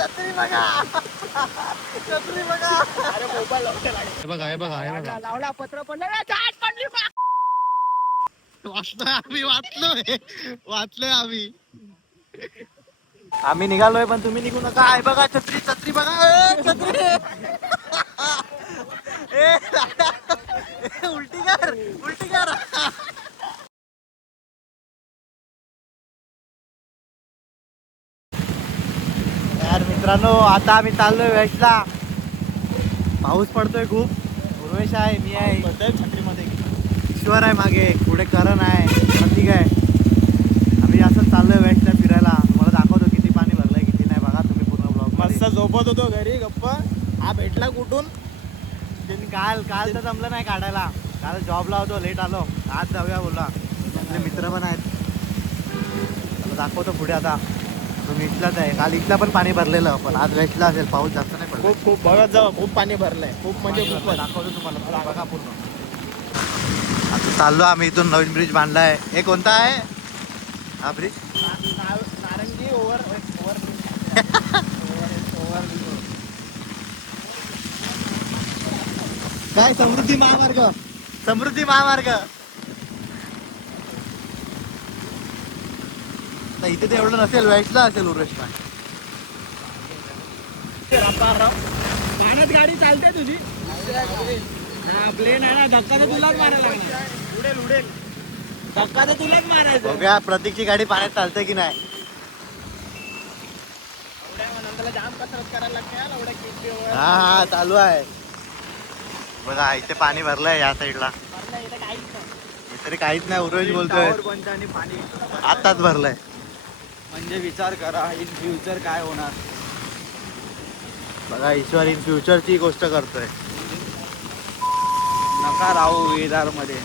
छत्री बघा, छत्री बघा. अरे मोबाईल बघा लावला पत्र पडलं वाचलोय आम्ही निघालोय पण तुम्ही निघू नका. आहे बघा छत्री, छत्री बघा, छत्री. उलटी कर, उलटी कर. यार मित्रांनो, आता आम्ही चाललोय वेस्टला. पाऊस पडतोय खूप. उर्वेश आहे, मी आहे छत्रीमध्ये. ईश्वर आहे मागे, पुढे करण आहे, प्रतीक आहे. आम्ही असं चाललोय वेस्टला फिरायला. तुम्हाला दाखवतो किती पाणी भरलंय किती नाही. बघा तुम्ही पूर्ण ब्लॉग. मस्त झोपत होतो घरी गप्पा. हा भेटला कुठून? काल तर जमलं नाही काढायला. काल जॉबला होतो, लेट आलो. आज जाऊया बोलला. आपले मित्र पण आहेत. दाखवतो पुढे. आता तुम्ही इथलाच आहे. काल इथला पण पाणी भरलेलं, पण आज वेस्टला असेल. पाऊस जास्त नाही पडला. खूप बघत जाऊ. खूप पाणी भरलंय. खूप म्हणजे खूप. दाखवतो तुम्हाला. बघा पूर्ण. आता चाललो आम्ही. इथून नवीन ब्रिज बांधलाय. हे कोणता आहे हा ब्रिज? नारंगी ओव्हर काय? समृद्धी महामार्ग. समृद्धी महामार्ग. इथे ते एवढं नसेल, वेस्टला असेल उर्वेशला. पाण्यात गाडी चालते तुझी. प्लेन आहे ना, धक्का तर तुलाच मारायला लागणार. उडेल धक्का तर तुलाच मारायचा. बघा प्रतीकची गाडी पाण्यात चालते की नाही. जाम कसरत करायला लागते. हा चालू आहे बघा. इथे पाणी भरलंय या साईडला. तरी काहीच नाही. उर्वेश बोलतोय पाणी आताच भरलंय. म्हणजे विचार करा इन फ्युचर काय होणार. बघा ईश्वर इन फ्युचरची गोष्ट करतोय. नका राहू वेदार मध्ये.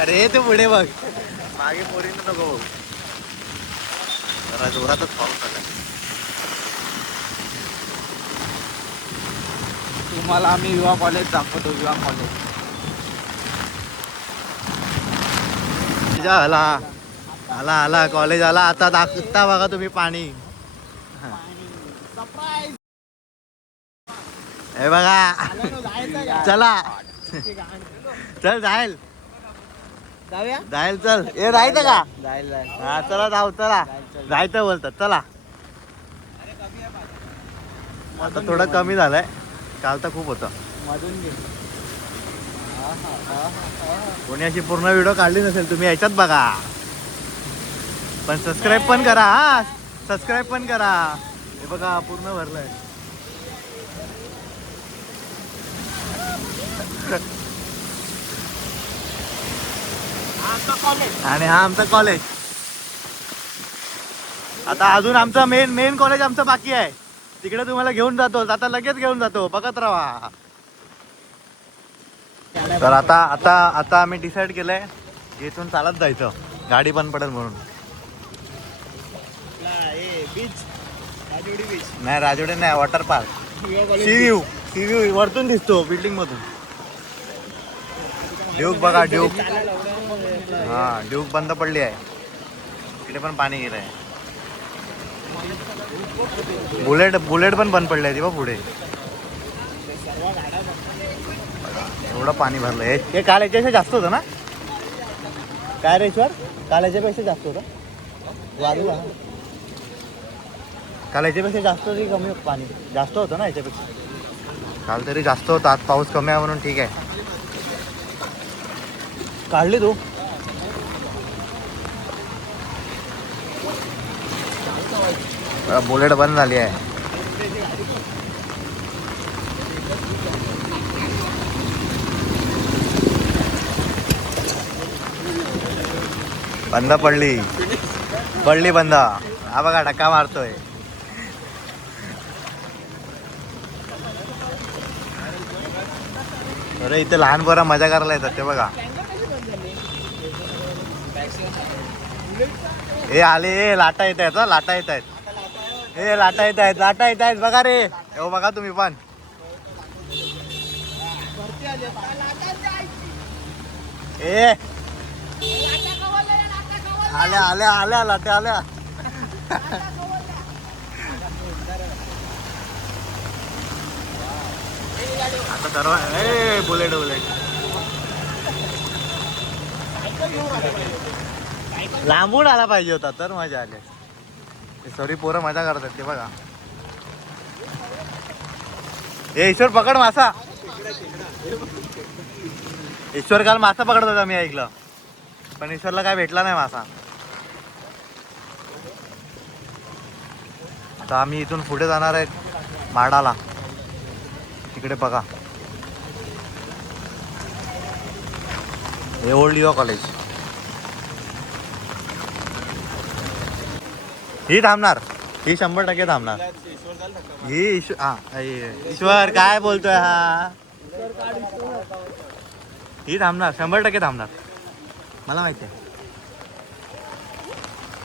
अरे तू पुढे बघ, मागे पोरीनं नको बघ. जरा जोरातच पाऊस आला. तुम्हाला आम्ही युवा कॉलेज दाखवतो. युवा कॉलेज आला आला आला कॉलेज आला. आता दाखवता बघा तुम्ही पाणी. हे बघा. चला चल जाईल जाऊया. जाईल. चल हे राहायचं का? जाईल हा चला जाऊ. चला जायचं बोलतात. चला. आता थोडं कमी झालंय. काल तर खूप होतं. मधून घे. कोणी अशी पूर्ण व्हिडिओ काढली नसेल तुम्ही याच्यात बघा. पण सबस्क्राईब पण करा. हा सबस्क्राईब पण करा. हे बघा पूर्ण भरलंय. आणि हा आमचा कॉलेज. आता अजून आमचा मेन कॉलेज आमचं बाकी आहे. तिकडे तुम्हाला घेऊन जातो. आता लगेच घेऊन जातो. बघत राहा. तर आता आम्ही डिसाईड केलंय इथून चालत जायचं. गाडी बंद पडेल म्हणून. नाही राजोडे नाही, वॉटर पार्क. सी व्ह्यू वरतून दिसतो बिल्डिंग मधून. ड्यूक बघा ड्यूक. हा ड्यूक बंद पडली आहे. इकडे पण पाणी गेलंय. बुलेट पण बंद पडली आहे ती बघ पुढे. एवढं पाणी भरलंय. हे काल याच्यापेक्षा जास्त होतं ना. काय रे ईश्वर? काल याच्यापेक्षा जास्त होतं वाढूला. काल याच्यापेक्षा जास्त की कमी पाणी जास्त होतं ना याच्यापेक्षा. काल तरी जास्त होतं. आज पाऊस कमी आहे म्हणून ठीक आहे. काढली तू? बुलेट बंद झाली आहे. बंद पडली बंद. हा बघा धक्का मारतोय. अरे इथे लहान पोरं मजा करायला येतात ते बघा. हे आले. लाटा येत आहेत. लाटा येत आहेत. हे लाटा येत आहेत बघा रे. हो बघा तुम्ही पण. ए आल्या लाट्या आल्या. आता सर्व बुलेट बुलेट लांबून आला पाहिजे होता तर मजा आली. सॉरी पोरं मजा करतात ते बघा. ए ईश्वर पकड मासा. ईश्वर काल मासा पकडत होता मी ऐकलं, पण ईश्वरला काय भेटला नाही मासा. आता आम्ही इथून पुढे जाणार आहेत माडाला. तिकडे बघा हे ओल्ड युवा कॉलेज. ही थांबणार, ही 100% थांबणार. ही ईश्वर काय बोलतोय हा. ही थांबणार, 100% थांबणार. मला माहिती आहे.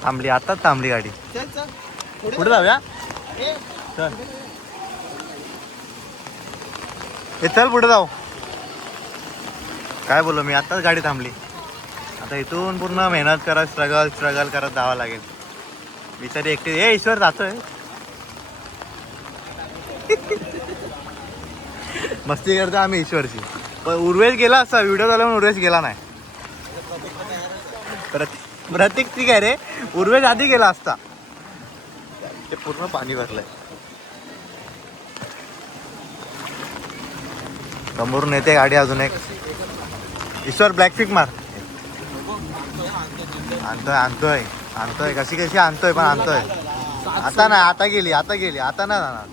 थांबली, आताच थांबली गाडी. पुढे जाऊया चल. हे चल पुढे जाऊ. काय बोललो मी, आताच गाडी थांबली. आता इथून पूर्ण मेहनत करत स्ट्रगल करत जावं लागेल. बिचारी एकटे. हे ईश्वर जातोय. मस्ती करतो आम्ही ईश्वरची. पण उर्वेश गेला असता, व्हिडिओ झाला म्हणून उर्वेश गेला नाही. प्रतीक ठीक आहे रे, उर्वेश आधी गेला असता. ते पूर्ण पाणी भरलंय. समोरून येते गाडी अजून एक. ईश्वर ब्लॅक पिक मार. आणतोय कशी आणतोय, पण आणतोय. आता नाही, आता गेली, आता नाही जाणार.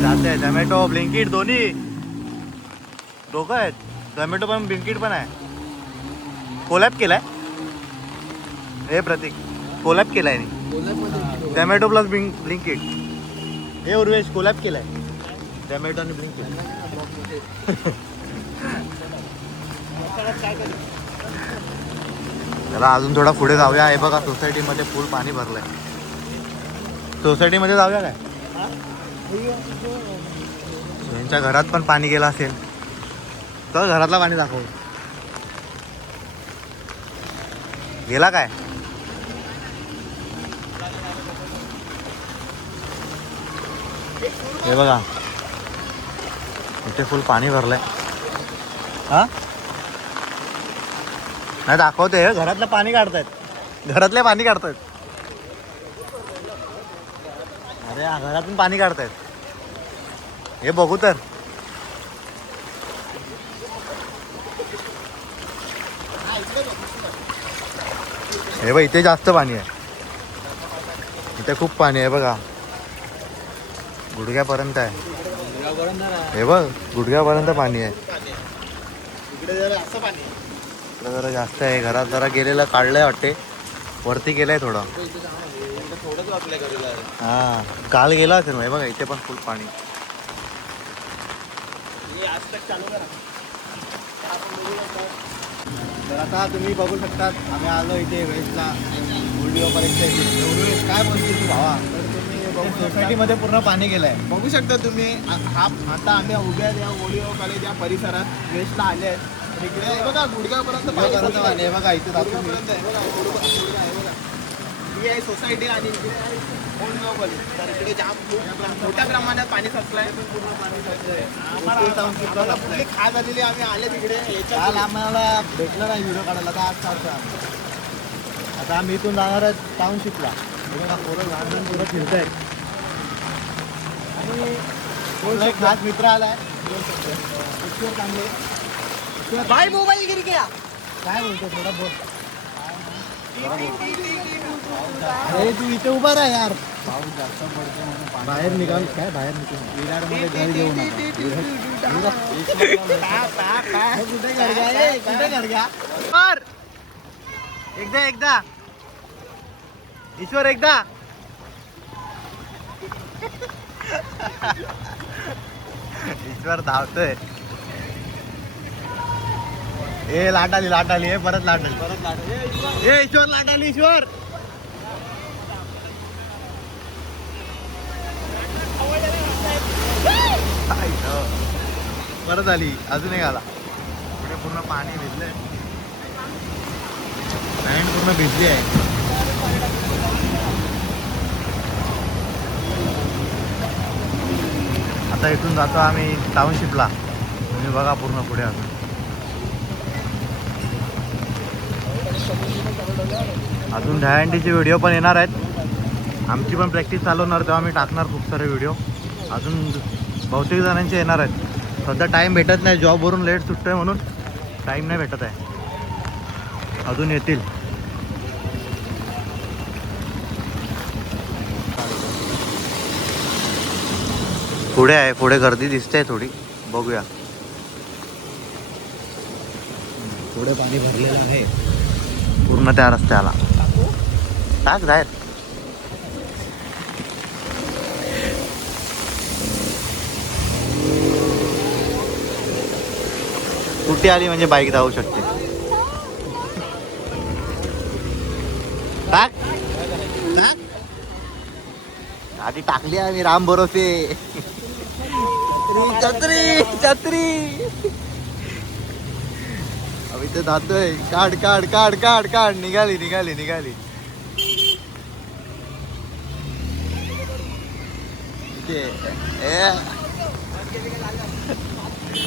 जाते झोमॅटो ब्लिंकिट दोन्ही दोघं आहेत. झोमॅटो पण ब्लिंकिट पण आहे. कोलॅब केलाय हे प्रतीक, कोलॅब केलाय झोमॅटो प्लस ब्लिंकिट. हे उर्वेश कोलॅब केलाय झोमॅटो आणि ब्लिंकिट. चला अजून थोडा पुढे जाऊया. हे बघा सोसायटीमध्ये फुल पाणी भरलंय. सोसायटीमध्ये जाऊया काय. यांच्या घरात पण पाणी गेलं असेल. तर घरातला पाणी दाखव. गेला काय. हे बघा इथे फुल पाणी भरलंय. हा नाही दाखवते. घरातलं पाणी काढतायत, घरातले पाणी काढतायत. अरे घरातून पाणी काढतायत. हे बघू तर. हे बघ इथे जास्त पाणी आहे. इथे खूप पाणी आहे बघा, गुडघ्यापर्यंत आहे. हे बघ गुडघ्यापर्यंत पाणी आहे. इकडे जरा जास्त आहे. घरात जरा गेलेलं काढलंय वाटते, वरती गेलंय थोडं. हा काल गेला असेल. हे बघा इथे पण फुल पाणी. तर आता तुम्ही बघू शकतात आम्ही आलो इथे वेस्टला ओल्डिओपर्यंत. काय बोलतो तू भावा. सोसायटीमध्ये पूर्ण पाणी गेलंय बघू शकता तुम्ही. आता आम्ही उभ्या या ओडिओ कॉलेज या परिसरात वेस्टला आले आहेत. इकडे बघा गुडघ्यापर्यंत पाणी आहे. बघा इथे ही आहे सोसायटी आणि इकडे आहे ओडिओ कॉलेज. तर इकडे जाम मोठ्या प्रमाणात पाणी साचलंय. आम्हाला कुठली खास आलेली आम्ही आले तिकडे. काल आम्हाला भेटलं नाही व्हिडिओ काढायला. तर आज चालतं. आता आम्ही इथून जाणार आहे टाउनशिपला. पोरं लहान पोरं फिरत आहेत. आणि एक खास मित्र आलाय भाई मोबाईल गिर गया. काय बोलतो थोडा बोल. अरे तू इथे उभा राहा यार. पाऊस जास्त पडतो म्हणून बाहेर निघाल. काय बाहेर निघून विरारमध्ये घर घेऊ नका. कुठे घर घ्या. एकदा ईश्वर एकदा. ईश्वर धावतोय. ए लाट आली. हे परत लाट आली. ए ईश्वर लाट आली. ईश्वर परत आली अजून एक आला. इकडे पूर्ण पाणी भिजलंय, पॅन्ट पूर्ण भिजली आहे. आता इथून जातो आम्ही टाउनशिपला. तुम्ही बघा पूर्ण पुढे अजून. अजून दहीहंडीचे व्हिडिओ पण येणार आहेत. आमची पण प्रॅक्टिस चालवणार तेव्हा आम्ही टाकणार खूप सारे व्हिडिओ. अजून बहुतेक जणांचे येणार आहेत. सध्या टाईम भेटत नाही, जॉबवरून लेट सुटतोय म्हणून टाईम नाही भेटत आहे. अजून येतील. पुढे आहे, पुढे गर्दी दिसते थोडी, बघूया. पुढे पाणी भरलेलं आहे पूर्ण त्या रस्त्याला. टाक जाय. कुठे आली म्हणजे बाईक धावू शकते. टाक टाक. आधी टाकली आम्ही राम भरोसे. छत्री छत्री आम्ही ते जातोय. काढ काढ काढ काढ काढ. निघाली निघाली निघाली.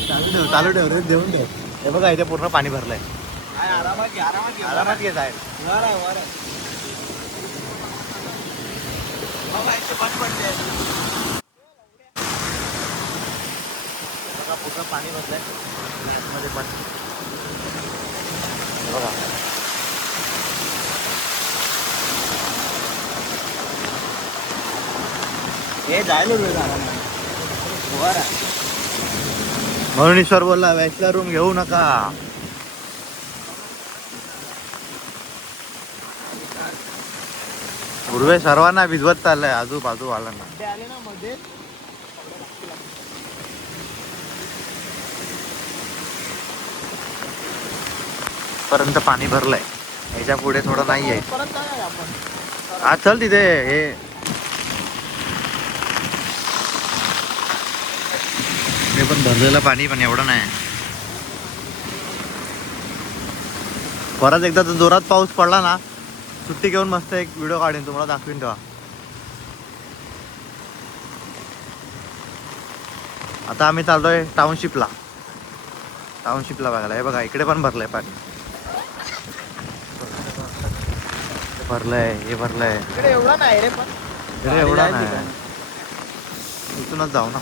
चालू ठेव चालू ठेव रे, देऊन ठेव. हे बघा इथे पूर्ण पाणी भरलंय. आरामात घे जाय. पूर्ण पाणी भरलंय मध्ये पण. बघा हे जायला म्हणून ईश्वर बोलला वेस्टला रूम घेऊ नका. पूर्वे सर्वांना भिजवत चाललंय आजूबाजूवाल्यांना. आले ना मध्ये पर्यंत पाणी भरलंय. ह्याच्या पुढे थोडं नाही आहे. परत काय आपण आज चल तिथे. हे पण भरलेलं पाणी पण एवढं नाही. परत एकदा तर जोरात पाऊस पडला ना, सुट्टी घेऊन मस्त एक व्हिडिओ काढीन, तुम्हाला दाखवीन तेव्हा. आता आम्ही चाललोय टाउनशिपला बघायला. हे बघा इकडे पण भरलंय पाणी. भरलंय, हे भरलंय. इकडे एवढा नाही रे, पण इकडे एवढा नाही. इथूनच जाऊ ना.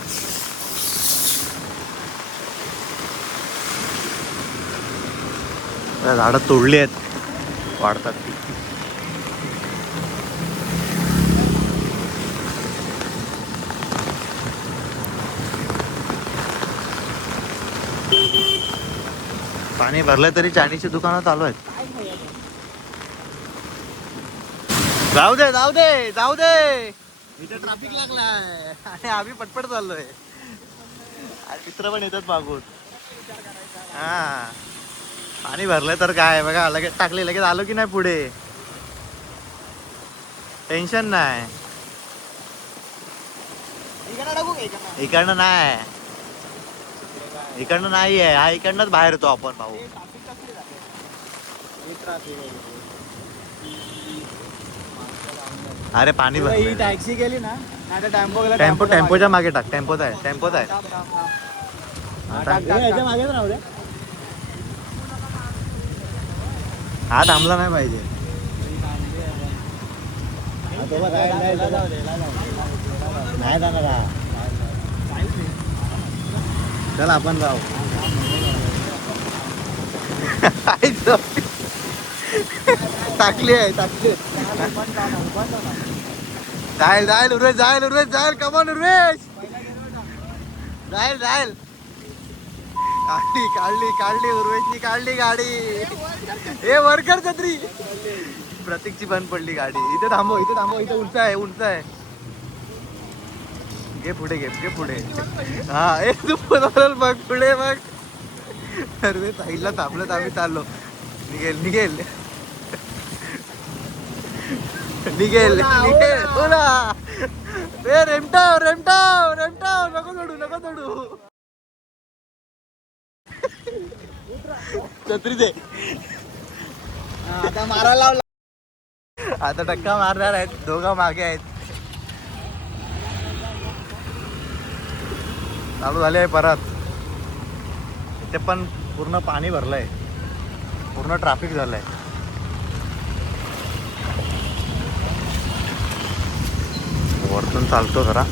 झाडं तोडली आहेत, वाढतात ती. पाणी भरलंय तरी चायनीजची दुकानं चालू आहेत. जाऊ दे जाऊ दे जाऊ दे. इथे ट्रॅफिक लागलाय आणि आम्ही पटपट चाललोय. आणि मित्र पण येतात मागून. हा पाणी भरलंय तर काय बघा, लगेच टाकले, लगेच आलो की नाही पुढे. टेन्शन नाही. इकडनं नाही, इकडनं नाही आहे. हा इकडनंच बाहेर येतो आपण भाऊ. अरे पाणी भरलंय. टॅक्सी गेली ना, टेम्पो टेम्पोच्या मागे टाक. टेम्पोच आहे, टेम्पोच आहे. हा थांबला नाही पाहिजे. नाही जाणार हा. चल आपण जाऊ. टाकली आहे, टाकली. जाईल जाईल उर्वेश, जाईल उर्वेश, जाईल. कमॉन उर्वेश, जाईल जाईल. काढली काढली काढली उर्वेशनी काढली गाडी. हे वर्कर छत्री. प्रतीकची बंद पडली गाडी. इथे थांबव, इथे थांबव. इथे उंच आहे, उंच आहे. घे पुढे, घे पुढे. हा ए तू बघ पुढे बघ. अरे साईडला थांबलं, आम्ही चाललो. निघेल निघेल निघेल निघेल. बोला रेमटाव रेमटाव रेमटाव. नको सोडू, नको सोडू. छत्री दे. आता मारायला लावला. आता टक्का मारणार आहेत, दोघं मागे आहेत. चालू झाले आहे परत. इथे पण पूर्ण पाणी भरलंय, पूर्ण ट्रॅफिक झालंय. वरतून चालतो जरा.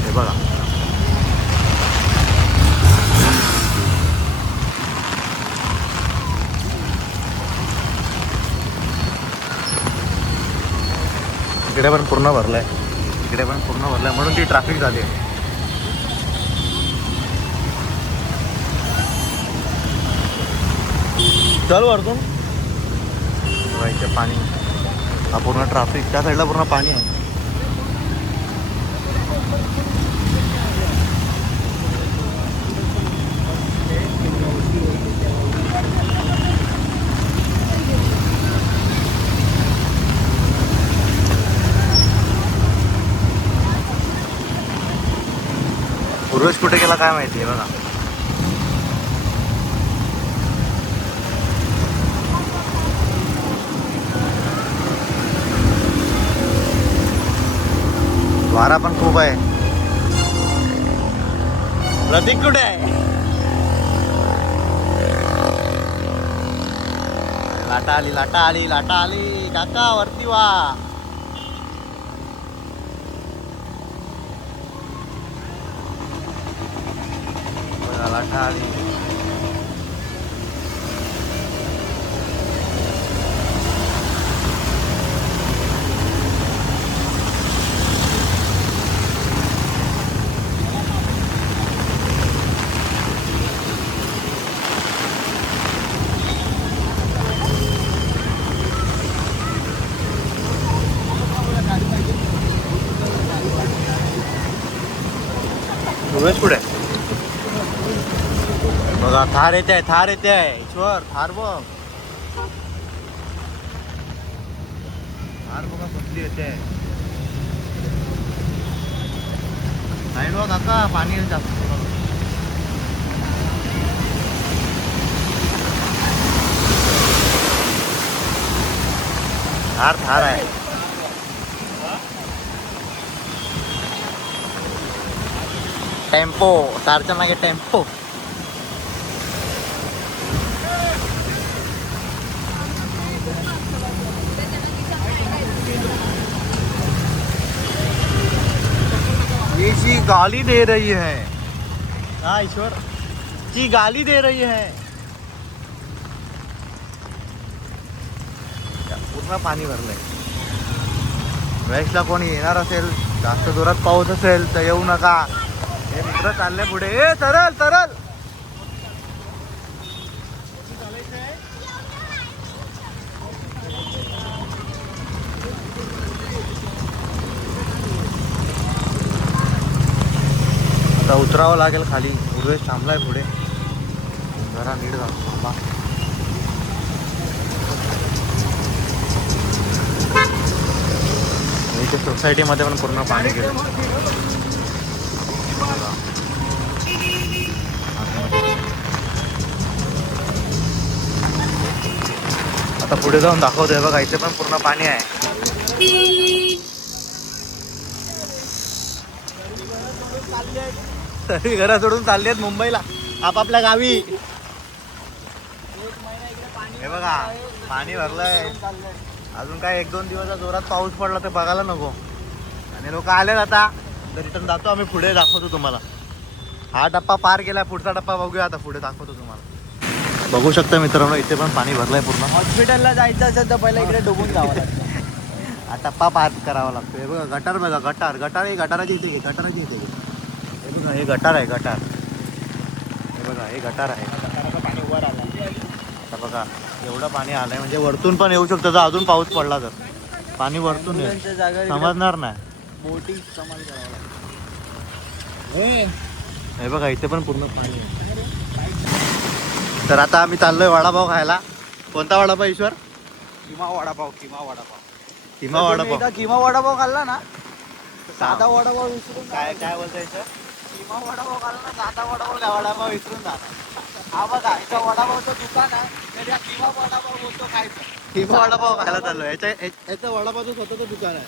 हे बघा इकडे पण पूर्ण भरलंय, इकडे पण पूर्ण भरलंय म्हणून ती ट्रॅफिक झाली आहे. चल वरतून पाणी. हा पूर्ण ट्रॅफिक, त्या साईडला पूर्ण पाणी आहे. उर्वेश कुठे गेला काय माहिती आहे बघा. वारा पण खूप आहे. प्रतीक कुठे आहे? लाटा आली, लाटा आली, लाटा आली. काका वरती वा. बघा लाटा आली. उर्वेश कुठे आहे? बघा थार येते आहे, थार येते आहे. ईश्वर थार बघ, थार बघा कसली येते आहे. साईड बघ काका, पाणी जास्त. थार थार आहे. टेम्पो, थारच्या मागे टेम्पो. ये जी गाली दे रही है. हाँ ईश्वर जी गाली दे रही है. पूर्ण पाणी भरलंय. वेस्टला कोणी येणार असेल, जास्त जोरात पाऊस असेल तर येऊ नका. हे मित्र चालले पुढे. ए तरल तरल. आता उतरावं लागेल खाली. उर्वेश थांबलाय पुढे, जरा नीट जाऊ थांबा. इथे सोसायटीमध्ये पण पूर्ण पाणी गेलं. आता पुढे जाऊन दाखवतोय बघा, इथे पण पूर्ण पाणी आहे. तरी घरा सोडून चालले आहेत मुंबईला, आपापल्या गावी. हे बघा पाणी भरलंय. अजून काय 1-2 दिवस जोरात पाऊस पडला तर बघायला नको. आणि लोक आले आता रिटर्न जातो आम्ही. पुढे दाखवतो तुम्हाला. हा टप्पा पार केलाय, पुढचा टप्पा बघूया आता. पुढे दाखवतो तुम्हाला. बघू शकता मित्रांनो, इथे पण पाणी भरलंय पूर्ण. हॉस्पिटलला जायचं असेल तर पहिला इकडे डुबून जावं लागतं. हा टप्पा पार करावा लागतो. हे बघा गटार, बघा गटार. गटार हे गटाराची इथे, गटाराची इथे. हे बघा हे गटार आहे, गटार. हे बघा हे गटार आहे. गटाराचं पाणी वर आलं. आता बघा एवढं पाणी आलंय, म्हणजे वरतून पण येऊ शकतं. जर अजून पाऊस पडला तर पाणी वरतून येईल, समजणार नाही. बोटी कमाल करावं लागतं. हे बघा इथे पण पूर्ण पाणी आहे. तर आता आम्ही चाललोय वडापाव खायला. कोणता वडापाव ईश्वर? किमा वडापाव. किमा वडापाव. किमा वडापाव. किमा वडापाव खाल्ला ना, साधा वडापाव विसरून काय काय बोलतोय सर? किंवा वडापाव खाल्ला ना साधा वडापाव काय वडापाव विसरून जाणार. हा बघा इथं वडापावचं दुकान आहे तर या किंवा वडापाव बोलतो खायचं. किंवा वडापाव खायला चाललोय याचं वडापावचं स्वतःचं दुकान आहे.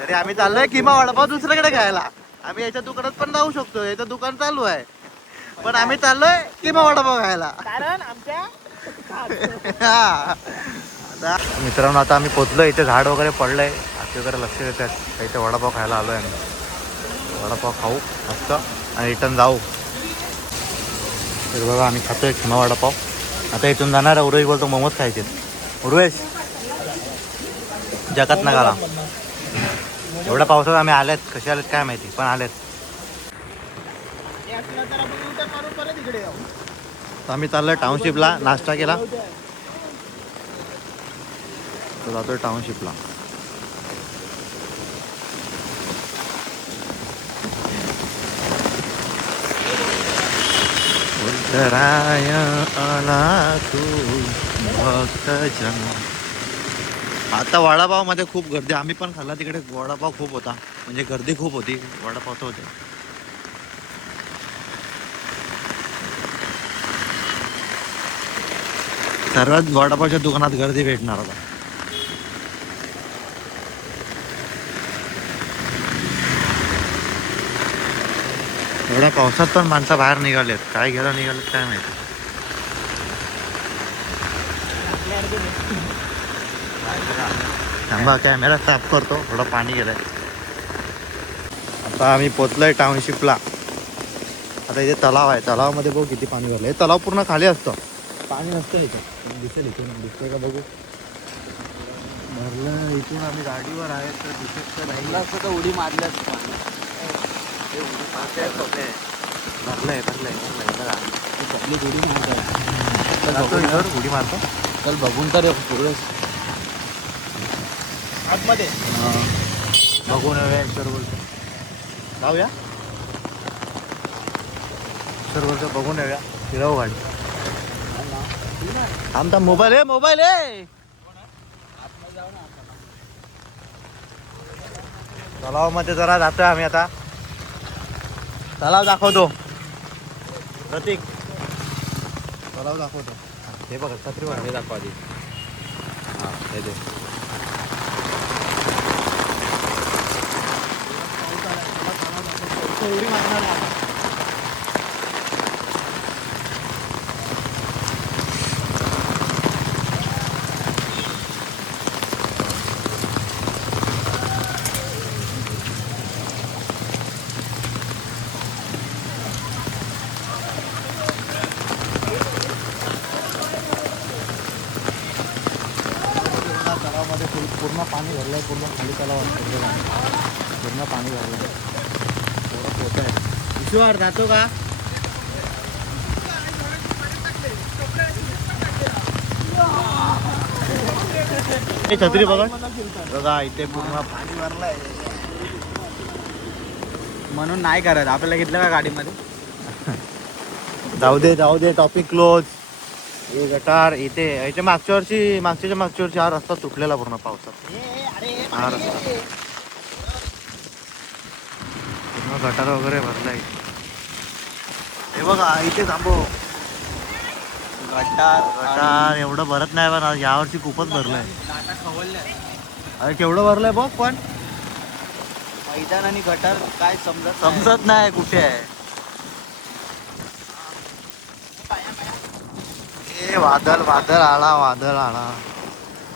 तरी आम्ही चाललोय किंवा वडापाव दुसरीकडे खायला. आम्ही याच्या दुकानात पण जाऊ शकतो, याचं दुकान चालू आहे पण आम्ही चाललोय किंवा वडापाव खायला. कारण आमच्या हा. आता मित्रांनो आता आम्ही पोचलो, इथे झाड वगैरे पडलंय, हाती वगैरे लक्ष देतात. इथे वडापाव खायला आलोय आम्ही. वडापाव खाऊ मस्त आणि रिटर्न जाऊ. तर बघा आम्ही खातोय खिमा वडापाव. आता इथून जाणार आहे. उर्वेश बोलतो मोमोज खायचे. उर्वेश जगात ना घाला. एवढ्या पावसात आम्ही आलेत, कसे आलेत काय माहिती पण आलेत. हे असलं तर आपण उलटं मारून परत इकडे जाऊ. तर आम्ही चाललोय टाउनशिपला, नाश्ता केला तर जातोय टाउनशिपला. आता वडापाव मध्ये खूप गर्दी. आम्ही पण खाल्ला तिकडे, वडापाव खूप होता, म्हणजे गर्दी खूप होती. वडापाव तर होते. सर्वात वडापावच्या दुकानात गर्दी भेटणार आता. एवढ्या पावसात पण माणसं बाहेर निघालेत. काय घ्यायला निघालेत काय माहिती. थांबा कॅमेरा साफ करतो, थोडं पाणी गेलंय. आता आम्ही पोचलोय टाउनशिपला. आता इथे तलाव आहे, तलावामध्ये बघू किती पाणी भरलं. हे तलाव पूर्ण खाली असतं, पाणी नसतं इथं. दिसेल इथून, दिसतंय का बघू. भरलं इथून. आम्ही गाडीवर आहे तर दिसत तर नाही असतं तर उडी मारली असतं. भरलंय भरलंय भरलंय उडी मारतो. उडी मारतो. चल बघून तर पुढे आतमध्ये बघून येऊया. सर बोलतो जाऊया, सर बोलतो बघून येऊया, फिरवू गाडी. आमचा मोबाईल आहे, मोबाईल आहे. तलावामध्ये जरा जातोय आम्ही आता. तलाव दाखवतो प्रतीक, तलाव दाखवतो. हे बघा छत्रीवर हे दाखवा आधी. हां हे दे. उडी मारणार आहे. तलावामध्ये पूर्ण पाणी भरलंय. पूर्ण खाली तलाव पूर्ण पाणी भरलंय. थोडं होत आहे. ईश्वर जातो का? छत्री बघा बघा इथे पूर्ण पाणी भरलंय. म्हणून नाही करत. आपल्याला घेतलं का गाडीमध्ये. जाऊ दे जाऊ दे, टॉपिक क्लोज. हे गटार इथे मागच्या वर्षी हा रस्ता तुटलेला पूर्ण पावसात. हा रस्ता पूर्ण गटार वगैरे भरलाय. हे बघा इथे थांबव. गटार एवढं भरत नाही पण यावर्षी खूपच भरलंय. अरे केवढं भरलंय बघ. पण मैदान आणि गटार काय समजत नाही कुठे आहे. वादळ वादळ आला, वादळ आला.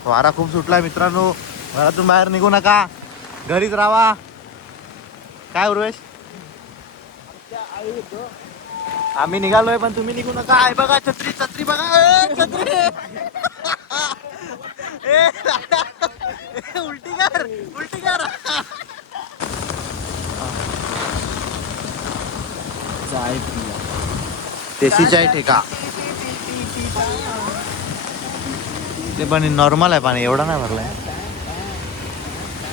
वारा खूप सुटलाय मित्रांनो. घरातून बाहेर निघू नका, घरीच राहा. काय उर्वेश, आम्ही निघालोय पण तुम्ही निघू नका. आहे बघा छत्री, छत्री बघा. छत्री उलटी कर, उलटी कर. चाय देशी चाय ठेका. ते पण नॉर्मल आहे पाणी, एवढा नाही भरलाय.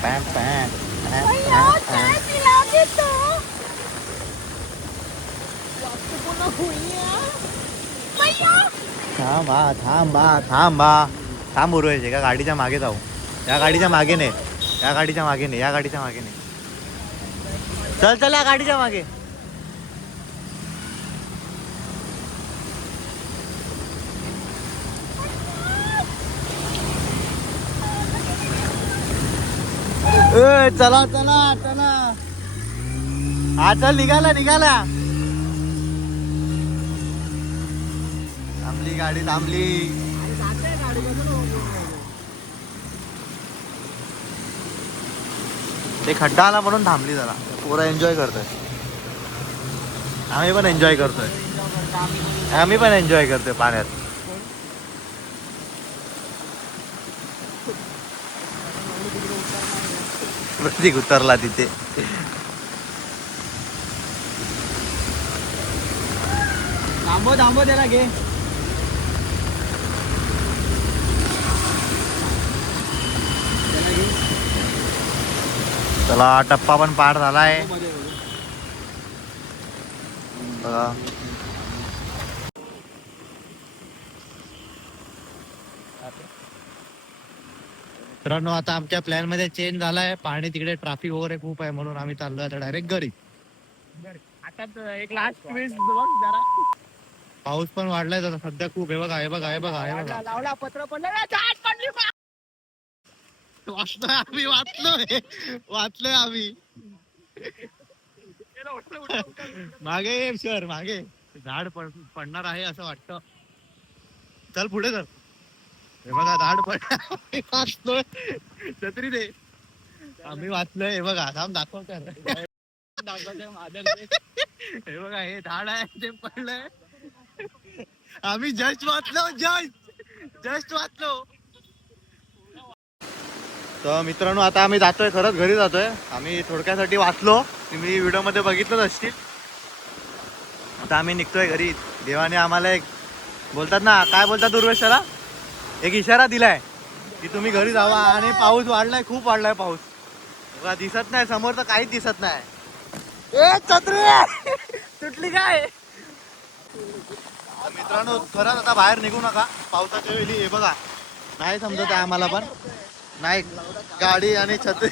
पॅन पॅन थांब उरवायचे. एका गाडीच्या मागे जाऊ. या गाडीच्या मागे नाही, या गाडीच्या मागे नाही, या गाडीच्या मागे नाही. चल चल या गाडीच्या मागे. चला चला चला. हा चल निघाला निघाला. थांबली गाडी थांबली. ते खड्डा आला म्हणून थांबली जरा. पोरं एन्जॉय करतोय. आम्ही पण एन्जॉय करतोय. आम्ही पण एन्जॉय करतोय पाण्यात. प्रतीक उतरला तिथे. थांबव थांबव त्याला घे. चला टप्पा पण पार झालाय. बघा मित्रांनो आता आमच्या प्लॅन मध्ये चेंज झालाय. पाणी तिकडे ट्रॅफिक वगैरे खूप आहे म्हणून आम्ही चाललोय आता डायरेक्ट घरी. आता एक लास्ट ट्विस्ट बघ जरा. पाऊस पण वाढलाय जरा सध्या खूप. हे बघा हे बघा हे बघा हे बघा. लावला पत्र पडलं. झाड पडली. वाचलोय आम्ही वाचलोय आम्ही. मागे ये सर मागे. झाड पडणार आहे असं वाटतं. चल पुढे चल. हे बघा झाड पडणार. वाचलोय. छत्री दे. आम्ही वाचलोय. हे बघा थांब दाखवतो. हे बघा हे झाड आहे ते पडलंय. आम्ही जस्ट वाचलो. जस्ट वाचलो. तर मित्रांनो आता आम्ही जातोय खरंच घरी जातोय. आम्ही थोडक्यासाठी वाचलो. तुम्ही व्हिडिओ मध्ये बघितलंच असतील. आता आम्ही निघतोय घरी. देवाने आम्हाला एक बोलतात ना काय बोलतात उर्वेशाला एक इशारा दिलाय की तुम्ही घरी जावा. आणि पाऊस वाढलाय खूप वाढलाय पाऊस. बघा दिसत नाही समोर तर काहीच दिसत नाही. ए छत्री तुटली काय. मित्रांनो खरंच आता बाहेर निघू नका पावसाच्या वेळी. हे बघा नाही समजत आहे आम्हाला पण. नाही गाडी आणि छत्री.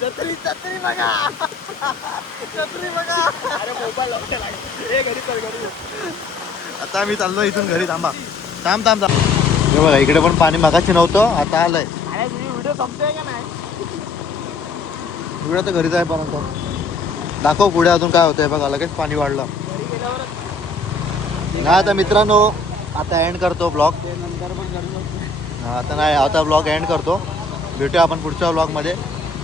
छत्री छत्री बघा. छत्री बघा. अरे मोबाईल घरी चल घरी. आता आम्ही चाललो इथून घरी. थांबा थांब थांब थांब. हे बघा इकडे पण पाणी मागाशी नव्हतं आता आलंय. अरे तुझी व्हिडिओ संपतोय का नाही. एवढं तर घरीच आहे पर्यंत. दाखव पुढे अजून काय होतंय बघा. लगेच पाणी वाढलं. घरी गेल्यावर नाही आता मित्रांनो आता एंड करतो ब्लॉग. ते नंतर पण घरी आता नाही आता ब्लॉग एंड करतो. भेटूया आपण पुढच्या ब्लॉग मध्ये.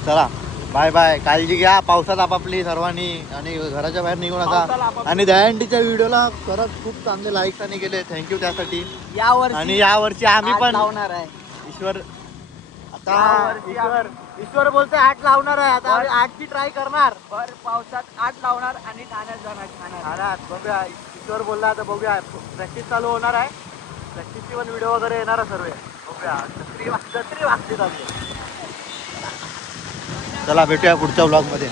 चला बाय बाय. काळजी घ्या पावसात आपापली सर्वांनी. आणि घराच्या बाहेर निघू नका. आणि दहीहंडीच्या व्हिडिओला खरंच खूप चांगले लाईक्स आणि गेले. थँक्यू त्यासाठी. आणि यावर्षी आम्ही पण लावणार आहे. ईश्वर आता ईश्वर बोलतोय 8 लावणार आहे. आता 8ची ट्राय करणार. भर पावसात 8 लावणार आणि ठाण्यात जाणार. ठाण्यात बघूया. ईश्वर बोलला आता बघूया. प्रॅक्टिस चालू होणार आहे. प्रॅक्टिसची पण व्हिडिओ वगैरे येणार सर्व. बघूया. छत्री वागते चालू. चला भेटूया पुढच्या ब्लॉग मध्ये.